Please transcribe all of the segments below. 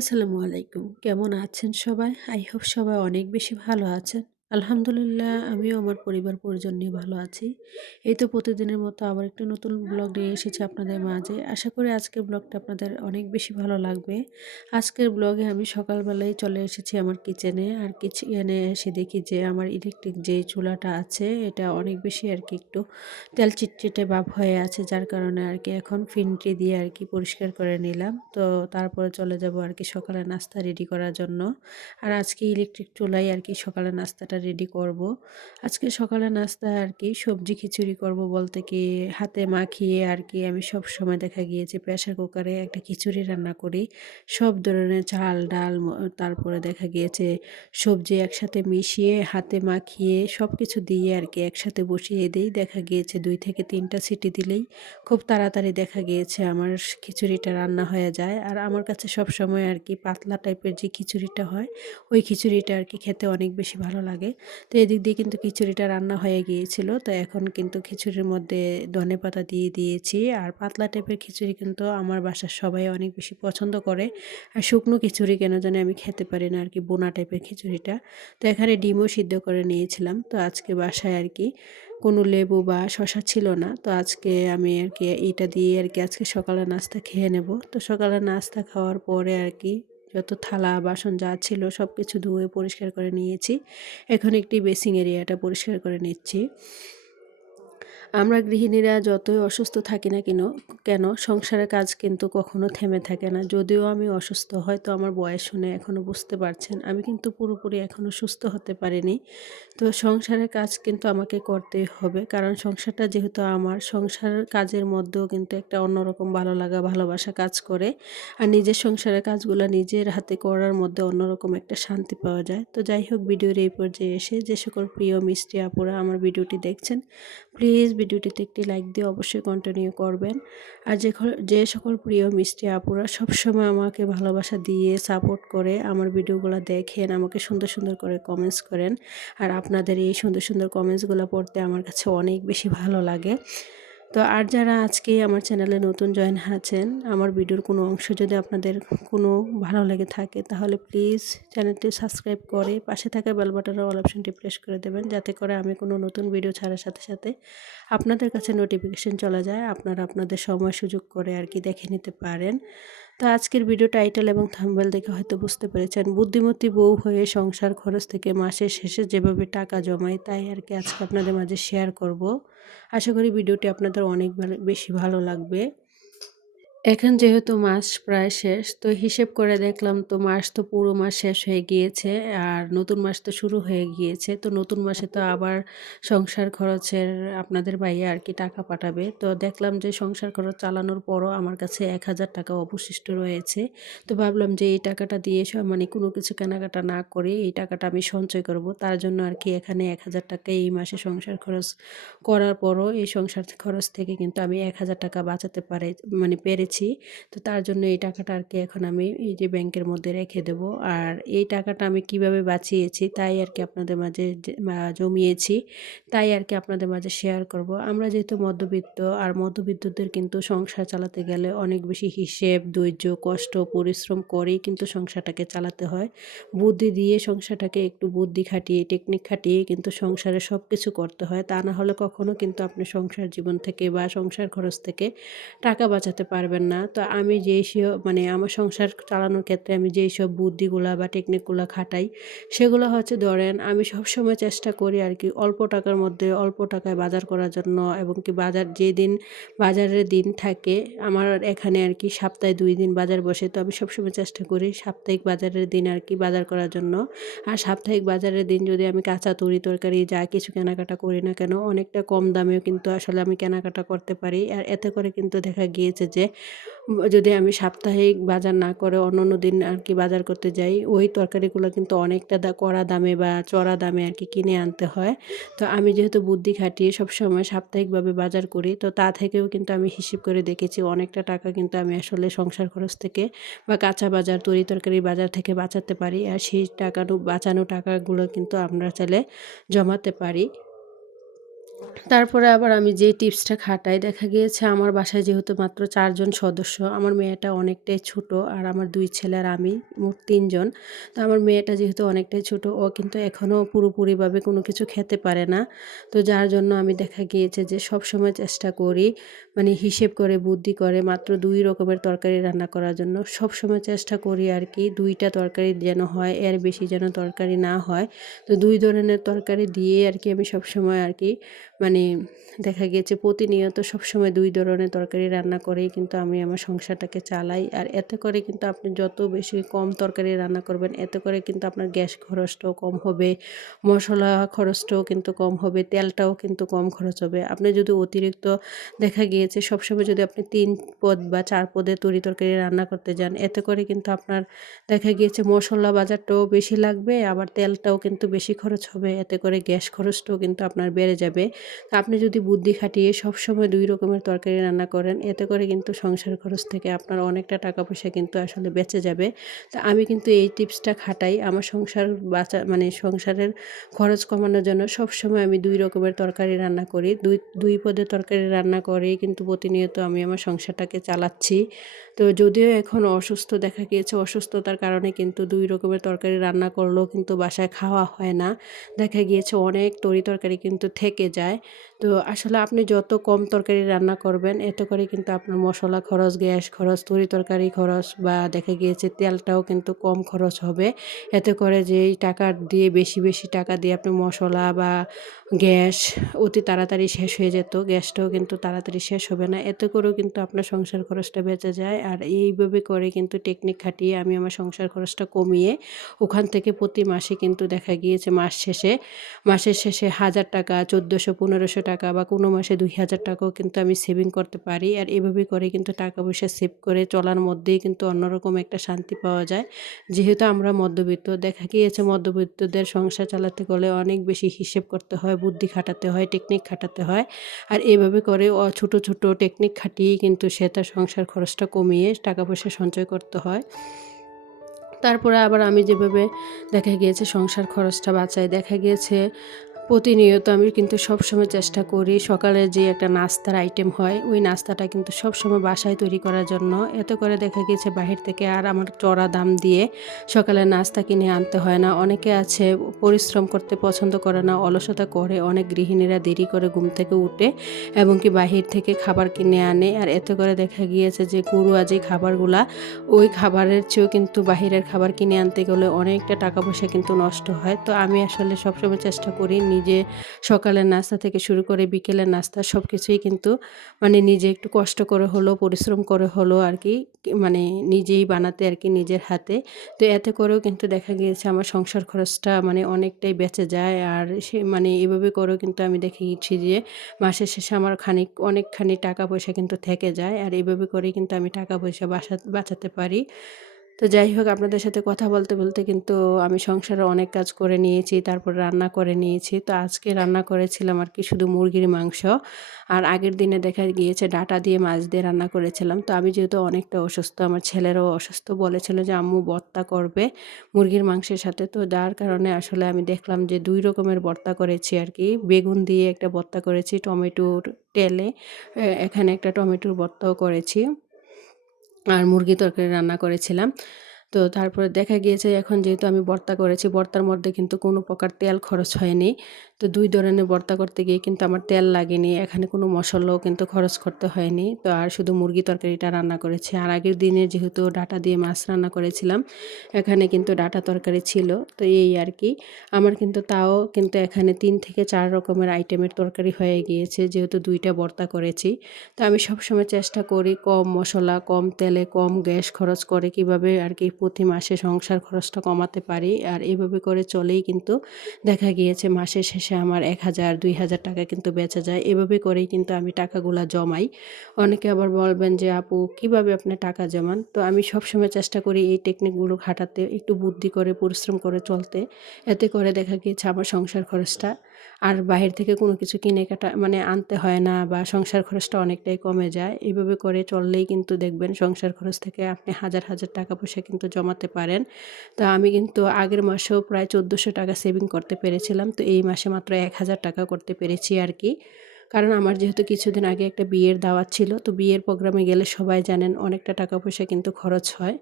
আসসালামু আলাইকুম। কেমন আছেন সবাই? আই হোপ সবাই অনেক বেশি ভালো আছেন। আলহামদুলিল্লাহ আমিও আমার পরিবার পরিজন নিয়ে ভালো আছি। এই তো প্রতিদিনের মতো আবার একটি নতুন ব্লগ নিয়ে এসেছি আপনাদের মাঝে। আশা করি আজকের ব্লগটা আপনাদের অনেক বেশি ভালো লাগবে। আজকের ব্লগে আমি সকালবেলায় চলে এসেছি আমার কিচেনে। আর কিচেনে এসে দেখি যে আমার ইলেকট্রিক যে চুলাটা আছে এটা অনেক বেশি আরকি একটু তেল চিটচিটে ভাব হয়ে আছে, যার কারণে আরকি এখন ফিনটি দিয়ে আরকি পরিষ্কার করে নিলাম। তো তারপরে চলে যাব আরকি সকালে নাস্তা রেডি করার জন্য। আর আজকে ইলেকট্রিক চুলায় আরকি সকালে নাস্তাটা রেডি করব। আজকে সকালে নাস্তা আরকি সবজি খিচুড়ি করব বলতে কি হাতে মাখিয়ে আরকি আমি সবসময় দেখা গিয়েছে প্রেশার কুকারে একটা খিচুড়ি রান্না করি। সব ধরনের চাল, ডাল তারপরে দেখা গিয়েছে সবজি একসাথে মিশিয়ে হাতে মাখিয়ে সবকিছু দিয়ে আরকি একসাথে বসিয়ে দেই। দেখা গিয়েছে ২ থেকে ৩ টা সিটি দিলেই খুব তাড়াতাড়ি দেখা গিয়েছে আমার খিচুড়িটা রান্না হয়ে যায়। আর আমার কাছে সবসময় আরকি পাতলা টাইপের যে খিচুড়িটা হয়, ওই খিচুড়িটা আরকি খেতে অনেক বেশি ভালো লাগে। তো এদিক দিয়ে কিন্তু খিচুড়িটা রান্না হয়ে গিয়েছিল। তো এখন কিন্তু খিচুড়ির মধ্যে ধনেপাতা দিয়ে দিয়েছি। আর পাতলা টাইপের খিচুড়ি কিন্তু আমার বাসার সবাই অনেক বেশি পছন্দ করে। আর শুকনো খিচুড়ি কেন জানি আমি খেতে পারি না আরকি, বোনা টাইপের খিচুড়িটা। তো এখানে ডিমও সিদ্ধ করে নিয়েছিলাম। তো আজকে বাসায় আরকি কোনো লেবু বা শসা ছিল না। তো আজকে আমি আরকি এইটা দিয়ে আরকি আজকে সকালের নাস্তা খেয়ে নেব। তো সকালের নাস্তা খাওয়ার পরে আরকি যত থালা বাসন যা ছিল সব কিছু ধুয়ে পরিষ্কার করে নিয়েছি। এখন একটি বেসিং এরিয়াটা পরিষ্কার করে নিচ্ছি। আমরা গৃহিণীরা যতই অসুস্থ থাকি না কেন সংসারের কাজ কিন্তু কখনো থেমে থাকে না। যদিও আমি অসুস্থ, হয়তো আমার বয়স শুনে এখনও বুঝতে পারছেন আমি কিন্তু পুরোপুরি এখনও সুস্থ হতে পারিনি। তো সংসারের কাজ কিন্তু আমাকে করতেই হবে, কারণ সংসারটা যেহেতু আমার, সংসারের কাজের মধ্যেও কিন্তু একটা অন্যরকম ভালো লাগা ভালোবাসা কাজ করে। আর নিজের সংসারের কাজগুলো নিজের হাতে করার মধ্যে অন্যরকম একটা শান্তি পাওয়া যায়। তো যাই হোক, ভিডিওর এই পর্যায়ে এসে যে সকল প্রিয় মিষ্টি আপুরা আমার ভিডিওটি দেখছেন, প্লিজ ভিডিওটিতে একটি লাইক দিয়ে অবশ্যই কন্টিনিউ করবেন। আর যে সকল প্রিয় মিষ্টি আপুরা সবসময় আমাকে ভালোবাসা দিয়ে সাপোর্ট করে আমার ভিডিওগুলো দেখেন, আমাকে সুন্দর সুন্দর করে কমেন্টস করেন। আর আপনাদের এই সুন্দর সুন্দর কমেন্টসগুলো পড়তে আমার কাছে অনেক বেশি ভালো লাগে। তো আর যারা আজকে আমার চ্যানেলে নতুন জয়েন আছেন, আমার ভিডিওর কোনো অংশ যদি আপনাদের কোনো ভালো লেগে থাকে তাহলে প্লিজ চ্যানেলটি সাবস্ক্রাইব করে পাশে থাকা বেল বাটনের অল অপশনটি প্রেস করে দেবেন, যাতে করে আমি কোনো নতুন ভিডিও ছাড়ার সাথে সাথে আপনাদের কাছে নোটিফিকেশন চলে যায়, আপনারা আপনাদের সময় সুযোগ করে আর কি দেখে নিতে পারেন। তো আজকের ভিডিও টাইটেল এবং থাম্বনেল দেখে হয়তো বুঝতে পেরেছেন, বুদ্ধিমতী বউ হয়ে সংসার খরচ থেকে মাসের শেষে যেভাবে টাকা জমাই তাই আর কি আজকে আপনাদের মাঝে শেয়ার করব। আশা করি ভিডিওটি আপনাদের অনেক বেশি ভালো লাগবে। এখন যেহেতু মাস প্রায় শেষ, তো হিসেব করে দেখলাম তো মাস তো পুরো মাস শেষ হয়ে গিয়েছে আর নতুন মাস তো শুরু হয়ে গিয়েছে। তো নতুন মাসে তো আবার সংসার খরচের আপনাদের ভাইয়া আর কি টাকা পাঠাবে। তো দেখলাম যে সংসার খরচ চালানোর পরও আমার কাছে ১,০০০ টাকা অবশিষ্ট রয়েছে। তো ভাবলাম যে এই টাকাটা দিয়ে মানে কোনো কিছু কেনাকাটা না করে এই টাকাটা আমি সঞ্চয় করব। তার জন্য আর কি এখানে ১,০০০ টাকা এই মাসে সংসার খরচ করার পরও এই সংসার খরচ থেকে কিন্তু আমি ১,০০০ টাকা বাঁচাতে মানে পেরেছি। তো তার জন্য এই টাকাটা আর কি এখন আমি এই যে ব্যাংকের মধ্যে রেখে দেব। আর এই টাকাটা আমি কিভাবে বাঁচিয়েছি তাই আর কি আপনাদের মাঝে জমিয়েছি, তাই আর কি আপনাদের মাঝে শেয়ার করব। আমরা যেহেতু মধ্যবিত্ত, আর মধ্যবিত্তদের কিন্তু সংসার চালাতে গেলে অনেক বেশি হিসেব, ধৈর্য, কষ্ট, পরিশ্রম করেই কিন্তু সংসারটাকে চালাতে হয়। বুদ্ধি দিয়ে সংসারটাকে একটু বুদ্ধি খাটিয়ে টেকনিক খাটিয়ে কিন্তু সংসারে সব কিছু করতে হয়। তা না হলে কখনো কিন্তু আপনি সংসার জীবন থেকে বা সংসার খরচ থেকে টাকা বাঁচাতে পারবেন না। তো আমি মানে আমার সংসার চালানোর ক্ষেত্রে আমি যেই সব বুদ্ধিগুলা বা টেকনিকগুলা খাটাই, সেগুলো হচ্ছে ধরেন আমি সবসময় চেষ্টা করি আর কি অল্প টাকার মধ্যে অল্প টাকায় বাজার করার জন্য, এবং কি যেদিন বাজারের দিন থাকে আমার এখানে আর কি সপ্তাহে ২ দিন বাজার বসে। তো আমি সবসময় চেষ্টা করি সাপ্তাহিক বাজারের দিন আর কি বাজার করার জন্য। আর সাপ্তাহিক বাজারের দিন যদি আমি কাঁচা তরি-তরকারি যা কিছু কেনাকাটা করি না কেন, অনেকটা কম দামেও কিন্তু আসলে আমি কেনাকাটা করতে পারি। আর এতে করে কিন্তু দেখা গিয়েছে যে যদি আমি সাপ্তাহিক বাজার না করে অন্যান্য দিন আর কি বাজার করতে যাই, ওই তরকারিগুলো কিন্তু অনেকটা কড়া দামে বা চড়া দামে আর কি কিনে আনতে হয়। তো আমি যেহেতু বুদ্ধি খাটিয়ে সবসময় সাপ্তাহিকভাবে বাজার করি, তো তা থেকেও কিন্তু আমি হিসেব করে দেখেছি অনেকটা টাকা কিন্তু আমি আসলে সংসার খরচ থেকে বা কাঁচা বাজার, তরি-তরকারির বাজার থেকে বাঁচাতে পারি। আর সেই বাঁচানো টাকাগুলো কিন্তু আমরা চাইলে জমাতে পারি। তারপরে আবার আমি যেই টিপসটা খাটাই দেখা গিয়েছে আমার বাসায় যেহেতু মাত্র ৪ জন সদস্য, আমার মেয়েটা অনেকটাই ছোট আর আমার ২ ছেলে আর আমি মোট ৩ জন। তো আমার মেয়েটা যেহেতু অনেকটাই ছোট ও কিন্তু এখনও পুরোপুরিভাবে কোনো কিছু খেতে পারে না। তো যার জন্য আমি দেখা গিয়েছে যে সবসময় চেষ্টা করি মানে হিসেব করে বুদ্ধি করে মাত্র ২ রকমের তরকারি রান্না করার জন্য। সবসময় চেষ্টা করি আরকি ২ টা তরকারি যেন হয়, এর বেশি যেন তরকারি না হয়। তো ২ ধরনের তরকারি দিয়ে আরকি আমি সবসময় আরকি মানে দেখা গিয়েছে প্রতিনিয়ত সবসময় ২ ধরনের তরকারি রান্না করেই কিন্তু আমি আমার সংসারটাকে চালাই। আর এতে করে কিন্তু আপনি যত বেশি কম তরকারি রান্না করবেন, এতে করে কিন্তু আপনার গ্যাস খরচটাও কম হবে, মসলা খরচটাও কিন্তু কম হবে, তেলটাও কিন্তু কম খরচ হবে। আপনি যদি অতিরিক্ত দেখা গিয়েছে সবসময় যদি আপনি ৩ পদ বা ৪ পদের তরি-তরকারি রান্না করতে যান, এতে করে কিন্তু আপনার দেখা গিয়েছে মসলা বাজারটাও বেশি লাগবে, আবার তেলটাও কিন্তু বেশি খরচ হবে। এতে করে গ্যাস খরচটাও কিন্তু আপনার বেড়ে যাবে। তা আপনি যদি বুদ্ধি খাটিয়ে সবসময় ২ রকমের তরকারি রান্না করেন, এতে করে কিন্তু সংসার খরচ থেকে আপনার অনেকটা টাকা পয়সা কিন্তু আসলে বেঁচে যাবে। তা আমি কিন্তু এই টিপসটা খাটাই আমার সংসার মানে সংসারের খরচ কমানোর জন্য সবসময় আমি ২ রকমের তরকারি রান্না করি। ২ পদের তরকারি রান্না করেই কিন্তু প্রতিনিয়ত আমি আমার সংসারটাকে চালাচ্ছি। তো যদিও এখন অসুস্থ দেখা গিয়েছে, অসুস্থতার কারণে কিন্তু ২ রকমের তরকারি রান্না করলেও কিন্তু বাসায় খাওয়া হয় না। দেখা গিয়েছে অনেক তরি-তরকারি কিন্তু থেকে যায়। তো আসলে আপনি যত কম তরকারি রান্না করবেন, এতে করে কিন্তু আপনার মসলা খরচ, গ্যাস খরচ, তরি-তরকারি খরচ বা দেখা গিয়েছে তেলটাও কিন্তু কম খরচ হবে। এতে করে যেই টাকা দিয়ে বেশি টাকা দিয়ে আপনি মসলা বা গ্যাস অতি তাড়াতাড়ি শেষ হয়ে যেত, গ্যাসটাও কিন্তু তাড়াতাড়ি শেষ হবে না। এতে করেও কিন্তু আপনার সংসার খরচটা বেঁচে যায়। আর এইভাবে করে কিন্তু টেকনিক খাটিয়ে আমি আমার সংসার খরচটা কমিয়ে ওখান থেকে প্রতি মাসে কিন্তু দেখা গিয়েছে মাসের শেষে ৳১,০০০, ৳১৪০০, ৳১৫০০ বা কোনো মাসে ৳২,০০০ টাকাও কিন্তু আমি সেভিং করতে পারি। আর এভাবে করে কিন্তু টাকা পয়সা সেভ করে চলার মধ্যেই কিন্তু অন্যরকম একটা শান্তি পাওয়া যায়। যেহেতু আমরা মধ্যবিত্ত, দেখা গিয়েছে মধ্যবিত্তদের সংসার চালাতে গেলে অনেক বেশি হিসেব করতে হয়, বুদ্ধি খাটাতে হয়, টেকনিক খাটাতে হয়। আর এভাবে করে ছোট টেকনিক খাটিয়েই কিন্তু সে তার সংসার খরচটা কমিয়ে টাকা পয়সা সঞ্চয় করতে হয়। তারপরে আবার আমি যেভাবে দেখা গিয়েছে সংসার খরচটা বাঁচাই, দেখা গিয়েছে প্রতিনিয়ত আমি কিন্তু সবসময় চেষ্টা করি সকালে যে একটা নাস্তার আইটেম হয়, ওই নাস্তাটা কিন্তু সবসময় বাসায় তৈরি করার জন্য। এতে করে দেখা গিয়েছে বাহির থেকে আর আমার চড়া দাম দিয়ে সকালের নাস্তা কিনে আনতে হয় না। অনেকে আছে পরিশ্রম করতে পছন্দ করে না, অলসতা করে। অনেক গৃহিণীরা দেরি করে ঘুম থেকে উঠে এবং কি বাহির থেকে খাবার কিনে আনে। আর এতে করে দেখা গিয়েছে যে ঘরোয়া যে খাবারগুলা, ওই খাবারের চেয়েও কিন্তু বাহিরের খাবার কিনে আনতে গেলে অনেকটা টাকা পয়সা কিন্তু নষ্ট হয়। তো আমি আসলে সবসময় চেষ্টা করি নিজে সকালের নাস্তা থেকে শুরু করে বিকেলের নাস্তা সবকিছুই কিন্তু মানে নিজে একটু কষ্ট করে হলেও পরিশ্রম করে হলেও আরকি মানে নিজেই বানাতে আরকি নিজের হাতে। তো এতে করেও কিন্তু দেখা গিয়েছে আমার সংসার খরচটা মানে অনেকটাই বেঁচে যায়। আর সে মানে এভাবে করেও কিন্তু আমি দেখেছি যে মাসের শেষে আমার অনেকখানি টাকা পয়সা কিন্তু থেকে যায়। আর এভাবে করেই কিন্তু আমি টাকা পয়সা বাঁচাতে পারি। তো যাই হোক আপনাদের সাথে কথা বলতে কিন্তু আমি সংসারে অনেক কাজ করে নিয়েছি। তারপর রান্না করে নিয়েছি। তো আজকে রান্না করেছিলাম আরকি শুধু মুরগির মাংস। আর আগের দিনে দেখা গিয়েছে ডাঁটা দিয়ে মাছ দিয়ে রান্না করেছিলাম। তো আমি যেহেতু অনেকটা অসুস্থ, আমার ছেলেরাও অসুস্থ, বলেছিল যে আম্মু ভর্তা করবে মুরগির মাংসের সাথে। তো যার কারণে আসলে আমি দেখলাম যে ২ রকমের ভর্তা করেছি আরকি। বেগুন দিয়ে একটা ভর্তা করেছি, টমেটোর তেলে। এখানে একটা টমেটোর ভর্তাও করেছি। আর মুরগি তরকারি রান্না করেছিলাম। তো তারপরে দেখা গিয়েছে এখন যেহেতু আমি ভর্তা করেছি, ভর্তার মধ্যে কিন্তু কোনো প্রকার তেল খরচ হয়নি। তো ২ ধরনের ভর্তা করতে গিয়ে কিন্তু আমার তেল লাগেনি। এখানে কোনো মসলাও কিন্তু খরচ করতে হয়নি। তো আর শুধু মুরগি তরকারিটা রান্না করেছি। আর আগের দিনে যেহেতু ডাঁটা দিয়ে মাছ রান্না করেছিলাম, এখানে কিন্তু ডাঁটা তরকারি ছিল। তো এই আরকি। আমার কিন্তু তাও কিন্তু এখানে ৩ থেকে ৪ রকমের আইটেমের তরকারি হয়ে গিয়েছে যেহেতু ২ টা ভর্তা করেছি। তো আমি সবসময় চেষ্টা করি কম মসলা, কম তেলে, কম গ্যাস খরচ করে কীভাবে আরকি প্রতি মাসে সংসার খরচটা কমাতে পারি। আর এভাবে করে চলেই কিন্তু দেখা গিয়েছে মাসের শেষে আমার ১,০০০, ৳২,০০০ কিন্তু বেঁচে যায়। এভাবে করেই কিন্তু আমি টাকাগুলা জমাই। অনেকে আবার বলবেন যে, "আপু কিভাবে আপনি টাকা জমান?" তো আমি সবসময় চেষ্টা করি এই টেকনিকগুলো খাটাতে, একটু বুদ্ধি করে পরিশ্রম করে চলতে। এতে করে দেখা গিয়েছে আমার সংসার খরচটা আর বাহির থেকে কোনো কিছু কিনে কাটা মানে আনতে হয় না, বা সংসার খরচটা অনেকটাই কমে যায়। এভাবে করে চললেই কিন্তু দেখবেন সংসার খরচ থেকে আপনি হাজার হাজার টাকা পয়সা কিন্তু জমাতে পারেন। তো আমি কিন্তু আগের মাসেও প্রায় ১৪০০ টাকা সেভিং করতে পেরেছিলাম, তো এই মাসে মাত্র ১,০০০ টাকা করতে পেরেছি আর কি। কারণ আমার যেহেতু কিছুদিন আগে একটা বিয়ের দাওয়াত ছিল, তো বিয়ের প্রোগ্রামে গেলে সবাই জানেন অনেকটা টাকা পয়সা কিন্তু খরচ হয়।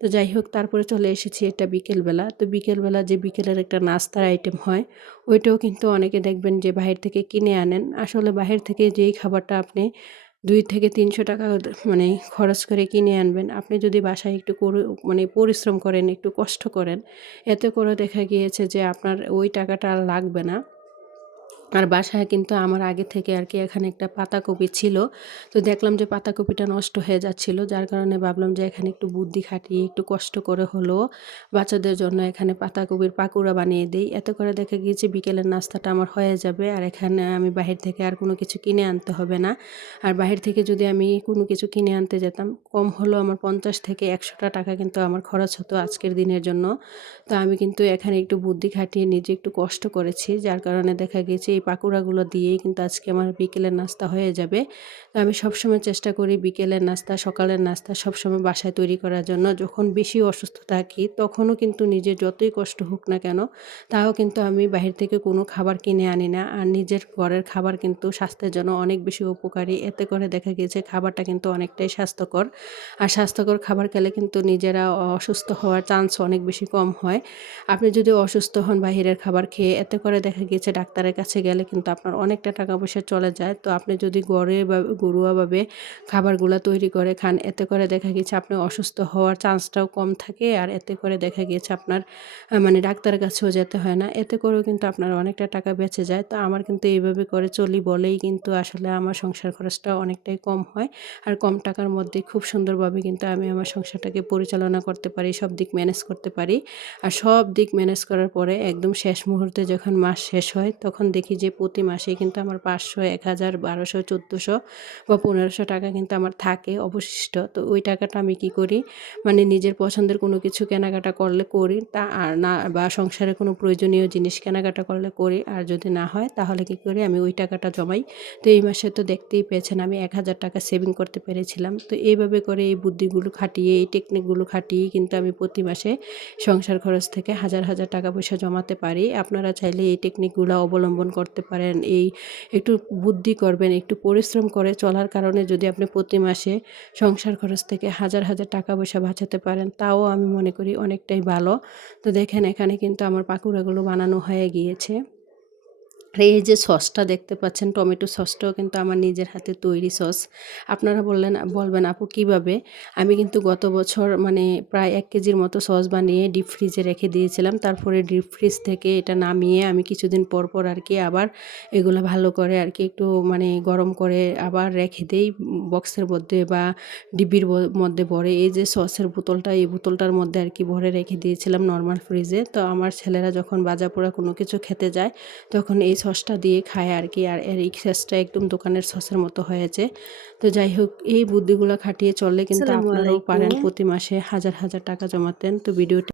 তো যাই হোক, তারপরে চলে এসেছি এটা বিকেলবেলা। তো বিকেলবেলা যে বিকেলের একটা নাস্তার আইটেম হয়, ওইটাও কিন্তু অনেকে দেখবেন যে বাহির থেকে কিনে আনেন। আসলে বাহির থেকে যেই খাবারটা আপনি ২ থেকে ৩০০ টাকা মানে খরচ করে কিনে আনবেন, আপনি যদি বাসায় একটু মানে পরিশ্রম করেন, একটু কষ্ট করেন, এতে করে দেখা গিয়েছে যে আপনার ওই টাকাটা আর লাগবে না। আর বাসায় কিন্তু আমার আগে থেকে আর কি এখানে একটা পাতাকপি ছিল। তো দেখলাম যে পাতাকপিটা নষ্ট হয়ে যাচ্ছিল। যার কারণে ভাবলাম যে এখানে একটু বুদ্ধি খাটিয়ে একটু কষ্ট করে হলেও বাচ্চাদের জন্য এখানে পাতাকপির পাকুড়া বানিয়ে দেই। এতে করে দেখা গিয়েছে বিকেলের নাস্তাটা আমার হয়ে যাবে। আর এখানে আমি বাহির থেকে আর কোনো কিছু কিনে আনতে হবে না। আর বাহির থেকে যদি আমি কোনো কিছু কিনে আনতে যেতাম, কম হলেও আমার ৫০ থেকে ১০০ টাকা কিন্তু আমার খরচ হতো আজকের দিনের জন্য। তো আমি কিন্তু এখানে একটু বুদ্ধি খাটিয়ে নিজে একটু কষ্ট করেছি। যার কারণে দেখা গিয়েছে এই পাকুড়াগুলো দিয়েই কিন্তু আজকে আমার বিকেলের নাস্তা হয়ে যাবে। তো আমি সবসময় চেষ্টা করি বিকেলের নাস্তা, সকালের নাস্তা সবসময় বাসায় তৈরি করার জন্য। যখন বেশি অসুস্থ থাকি তখনও কিন্তু নিজের যতই কষ্ট হোক না কেন, তাও কিন্তু আমি বাহির থেকে কোনো খাবার কিনে আনি না। আর নিজের ঘরের খাবার কিন্তু স্বাস্থ্যের জন্য অনেক বেশি উপকারী। এতে করে দেখা গিয়েছে খাবারটা কিন্তু অনেকটাই স্বাস্থ্যকর। আর স্বাস্থ্যকর খাবার খেলে কিন্তু নিজেরা অসুস্থ হওয়ার চান্স অনেক বেশি কম হয়। আপনি যদি অসুস্থ হন বাহিরের খাবার খেয়ে, এতে করে দেখা গিয়েছে ডাক্তারের কাছে গেলে কিন্তু আপনার অনেকটা টাকা পয়সা চলে যায়। তো আপনি যদি ঘরে বা ঘরোয়াভাবে খাবারগুলা তৈরি করে খান, এতে করে দেখা গিয়েছে আপনি অসুস্থ হওয়ার চান্সটাও কম থাকে। আর এতে করে দেখা গিয়েছে আপনার মানে ডাক্তারের কাছেও যেতে হয় না। এতে করেও কিন্তু আপনার অনেকটা টাকা বেঁচে যায়। তো আমার কিন্তু এইভাবে করে চলি বলেই কিন্তু আসলে আমার সংসার খরচটা অনেকটাই কম হয়। আর কম টাকার মধ্যে খুব সুন্দরভাবে কিন্তু আমি আমার সংসারটাকে পরিচালনা করতে পারি, সব দিক ম্যানেজ করতে পারি। আর সব দিক ম্যানেজ করার পরে একদম শেষ মুহূর্তে যখন মাস শেষ হয়, তখন দেখি যে প্রতি মাসেই কিন্তু আমার ৫০০, ১,০০০, ১২০০, ১৪০০ বা ১৫০০ টাকা কিন্তু আমার থাকে অবশিষ্ট। তো ওই টাকাটা আমি কি করি, মানে নিজের পছন্দের কোনো কিছু কেনাকাটা করলে করি, তা আর না বা সংসারে কোনো প্রয়োজনীয় জিনিস কেনাকাটা করলে করি। আর যদি না হয় তাহলে কি করি, আমি ওই টাকাটা জমাই। তো এই মাসে তো দেখতেই পেয়েছেন আমি ১,০০০ টাকা সেভিং করতে পেরেছিলাম। তো এইভাবে করে এই বুদ্ধিগুলো খাটিয়ে, এই টেকনিকগুলো খাটিয়েই কিন্তু আমি প্রতি মাসে সংসার খরচ থেকে হাজার হাজার টাকা পয়সা জমাতে পারি। আপনারা চাইলে এই টেকনিকগুলো অবলম্বন করতে পারেন। এই একটু বুদ্ধি করবেন, একটু পরিশ্রম করে চলার কারণে যদি আপনি প্রতি মাসে সংসার খরচ থেকে হাজার হাজার টাকা পয়সা বাঁচাতে পারেন, তাও আমি মনে করি অনেকটাই ভালো। তো দেখেন এখানে কিন্তু আমার পাকুড়াগুলো বানানো হয়ে গিয়েছে। আর এই যে সসটা দেখতে পাচ্ছেন, টমেটো সসটাও কিন্তু আমার নিজের হাতে তৈরি সস। আপনারা বলবেন আপু কীভাবে? আমি কিন্তু গত বছর মানে প্রায় ১ কেজির মতো সস বানিয়ে ডিপ ফ্রিজে রেখে দিয়েছিলাম। তারপরে ডিপ ফ্রিজ থেকে এটা নামিয়ে আমি কিছুদিন পর পর আর কি আবার এগুলো ভালো করে আর কি একটু মানে গরম করে আবার রেখে দেই বক্সের মধ্যে বা ডিব্বির মধ্যে ভরে। এই যে সসের বোতলটা, এই বোতলটার মধ্যে আর কি ভরে রেখে দিয়েছিলাম নরমাল ফ্রিজে। তো আমার ছেলেরা যখন ভাজাপোড়া কোনো কিছু খেতে যায়, তখন এই সসটা দিয়ে খায় আর কি। আর এর সসটা একদম দোকানের সসের মতো হয়েছে। তো যাই হোক, এই বুদ্ধিগুলো খাটিয়ে চললে কিন্তু আসসালামু আপনারাও পারেন আলাইকুম। প্রতি মাসে হাজার হাজার টাকা জমাতেন। তো ভিডিওটি